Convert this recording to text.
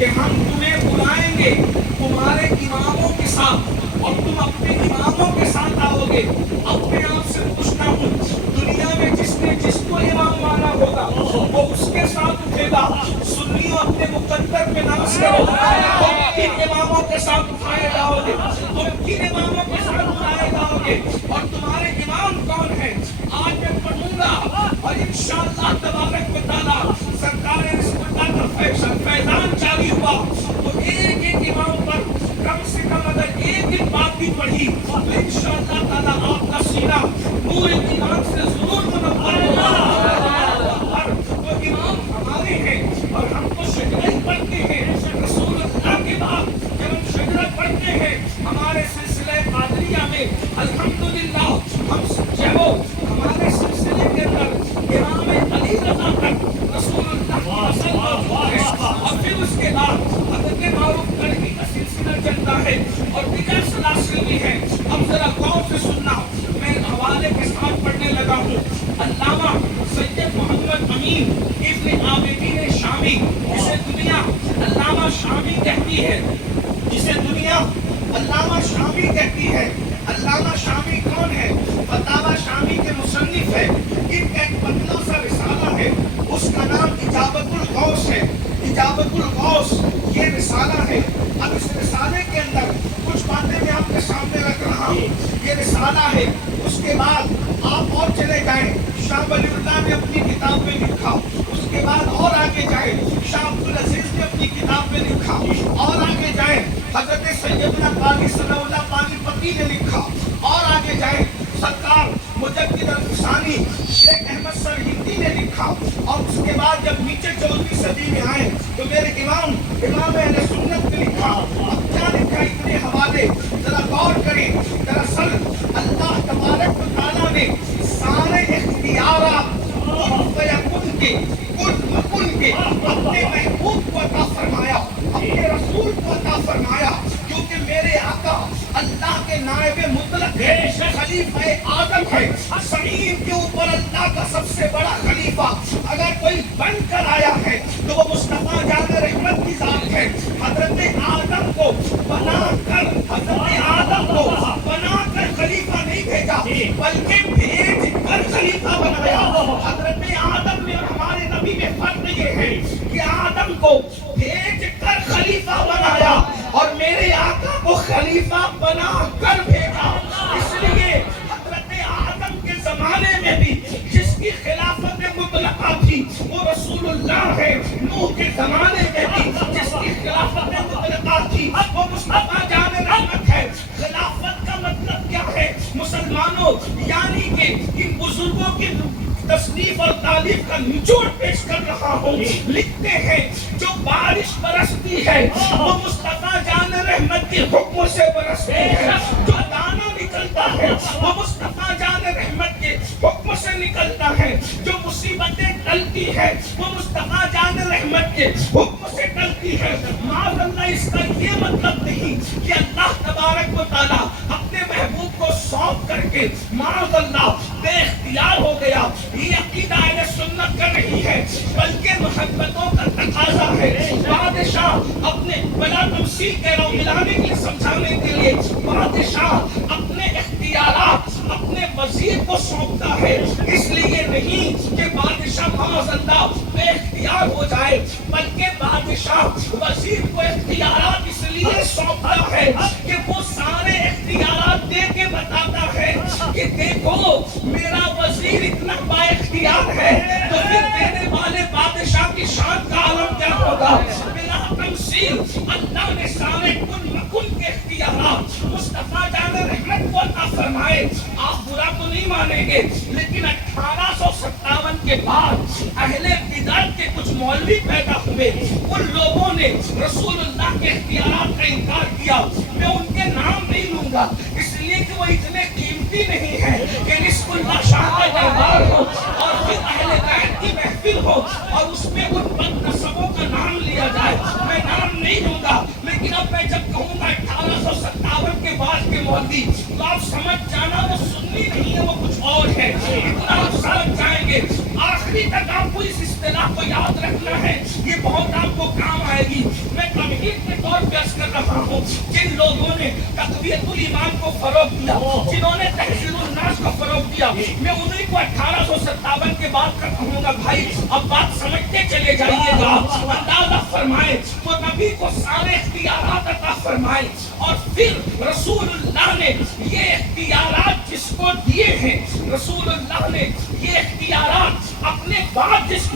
کہ ہم تمہیں بلائیں گے تمہارے اماموں کے ساتھ اور تم اپنے اماموں کے ساتھ آؤ گے. اپنے آپ سے پوچھنا ہوں دنیا میں جس نے جس کو امام مانا ہوگا وہ اس کے ساتھ اٹھے گا. سنیوں اپنے مقدر پہ ناز کرو. تم کن اماموں کے ساتھ اٹھائے جاؤ گے؟ تم کن اماموں کے ساتھ اٹھائے جاؤ گے؟ اور تمہارے امام کون ہیں؟ آج میں پڑھوں گا اور انشاءاللہ تبارک و تعالی سرکار رسول اللہ کا فیضان جاری ہوا تو ایک ایک امام پر کم سے کم اگر ایک ایک بات بھی پڑھی تو انشاءاللہ تعالی آپ کا سینہ نور ایمان سے ضرور منور ہوگا. تو امام ہمارے ہیں اور ہم تو شجرہ پڑھتے ہیں. رسول اللہ کے بعد جب ہم شجرہ پڑھتے ہیں ہمارے سلسلہ قادریہ میں الحمدللہ ہم جو ہمارے سلسلے کے اندر امام علی رضا تک رسول اللہ صلی اللہ علیہ وسلم اور پھر اس کے بعد حضرت معروف کرنی کا سلسلہ چلتا ہے اور دیگر سلاسل بھی ہیں. اب ذرا غور سے سننا میں حوالے کے ساتھ پڑھنے لگا ہوں. علامہ سید محمد امین ابن عابدین شامی جسے دنیا علامہ شامی کہتی ہے جسے دنیا علامہ شامی کہتی ہے. علامہ شامی کون ہے؟ فتاوی شامی کے مصنف ہے. ان کا ایک پتلا سا رسالہ ہے اس کا نام اجابت الغوث ہے. اجابت الغوث یہ رسالہ ہے. اب اس رسالے کے اندر کچھ باتیں میں آپ کے سامنے رکھ رہا ہوں. یہ رسالہ ہے. اس کے بعد آپ اور چلے جائیں شاہ ولی اللہ نے اپنی کتاب میں لکھا. اس کے بعد اور آگے جائیں شاہ عبدالعزیز نے اپنی کتاب میں لکھا. اور آگے جائیں حضرت سیدنا قاضی صلی اللہ پانی پتی نے لکھا. اور آگے جائیں سرکار مجدد الفسانی شیخ احمد سرہندی نے لکھا. اور اس کے بعد جب نیچے 14ویں صدی میں آئے تو میرے امام اہل سنت نے لکھا. اب کیا لکھا اتنے حوالے ذرا غور کریں. دراصل اللہ تبارک و تعالیٰ نے سارے اختیارات کن کے اپنے محبوب کو عطا فرمایا, اپنے رسول کو عطا فرمایا. کیونکہ میرے آقا اللہ کے نائب مطلق ہے, خلیفہ اعظم ہے. زمین کے اوپر اللہ کا سب سے بڑا خلیفہ اگر کوئی بن کر آیا ہے تو وہ مصطفیٰ جان رحمت کی ذات ہے. حضرت آدم کو بنا کر خلیفہ نہیں بھیجا بلکہ بھیج کر خلیفہ بنایا. حضرت آدم میں ہمارے نبی میں فرق یہ ہے کہ آدم کو بھیج کر خلیفہ بنایا اور میرے آقا کو خلیفہ بنا کر بھیجا. اس لیے حضرت آدم کے زمانے میں بھی جس کی خلافت مطلقہ تھی وہ رسول اللہ ہے. نوح کے زمانے میں بھی جس کی خلافت مطلقہ تھی وہ مصطفیٰ جان رحمت ہے. خلافت کا مطلب کیا ہے مسلمانوں؟ یعنی کہ ان بزرگوں کی تصنیف اور تعلیف کا نچوڑ پیش کر رہا ہوں. لکھتے ہیں جو بارش برستی ہے وہ مصطفیٰ جان رحمت کے حکم سے برستی ہے. جو دانہ نکلتا ہے وہ مصطفیٰ جان رحمت کے حکم سے نکلتا ہے. جو مصیبتیں ٹلتی ہے وہ مصطفیٰ جان رحمت کے حکم سے ٹلتی ہے. معاذ اللہ اس کا یہ مطلب نہیں کہ اللہ تبارک و تعالیٰ اپنے محبوب کو سونپ کر کے معاذ اللہ بے اختیار ہو گیا. یہ عقیدہ اہل سنت کا نہیں ہے بلکہ محبتوں کا تقاضا ہے. بادشاہ اپنے بلا تمثیل کہہ رہا ہوں ملانے کے لیے سمجھانے کے لیے بادشاہ اپنے اختیارات اپنے وزیر کو سونپتا ہے. اس لیے نہیں کہ بادشاہ معاذ اللہ بے اختیار ہو جائے بلکہ بادشاہ وزیر کو اختیارات اس لیے سونپتا ہے کہ وہ سارے اختیارات دے کے بتاتا ہے کہ دیکھو میرا وزیر اتنا با اختیار ہے تو پھر دینے والے بادشاہ کی شان کا عالم کیا ہوگا. بلا تمثیل اللہ نے سارے کن مکن کے اختیارات مصطفیٰ جان رحمت کو عطا فرمائے. آپ برا تو نہیں مانیں گے لیکن 1857 کے بعد اہل بدعت کے کچھ مولوی پیدا ہوئے. ان لوگوں نے رسول اللہ کے اختیارات کا انکار کیا. میں ان کے نام نہیں لوں گا اس لیے کہ وہ اتنے قیمتی نہیں ہیں کہ نصف اللہ شاہ کا دربار ہو اور پھر اہل بیت کی محفل ہو اور اس میں ان بد نسبوں کا نام لیا جائے. میں نام نہیں لوں گا لیکن اب میں جب کہوں گا 1857 کے بعد کے مولوی تو آپ سمجھ جانا وہ سنی نہیں ہے وہ کچھ اور ہے. اتنا آپ سمجھ جائیں گے. آخری تک آپ کو اس اصطلاح کو یاد رکھنا ہے, یہ بہت آپ کو کام آئے گی. میں رہا ہوں جن لوگوں نے تقویت الایمان کو فروغ دیا، جنہوں نے تحصیل الناس کو فروغ دیا، میں انہیں کو 1857 کے بعد کا کہوں گا بھائی اب بات سمجھتے چلے جائیے گا، اندازہ فرمائے تو نبی کو سارے اختیارات عطا فرمائے، اور پھر رسول اللہ نے یہ اختیارات جس کو دیے ہیں، رسول اللہ نے یہ اختیارات اپنے بعد جس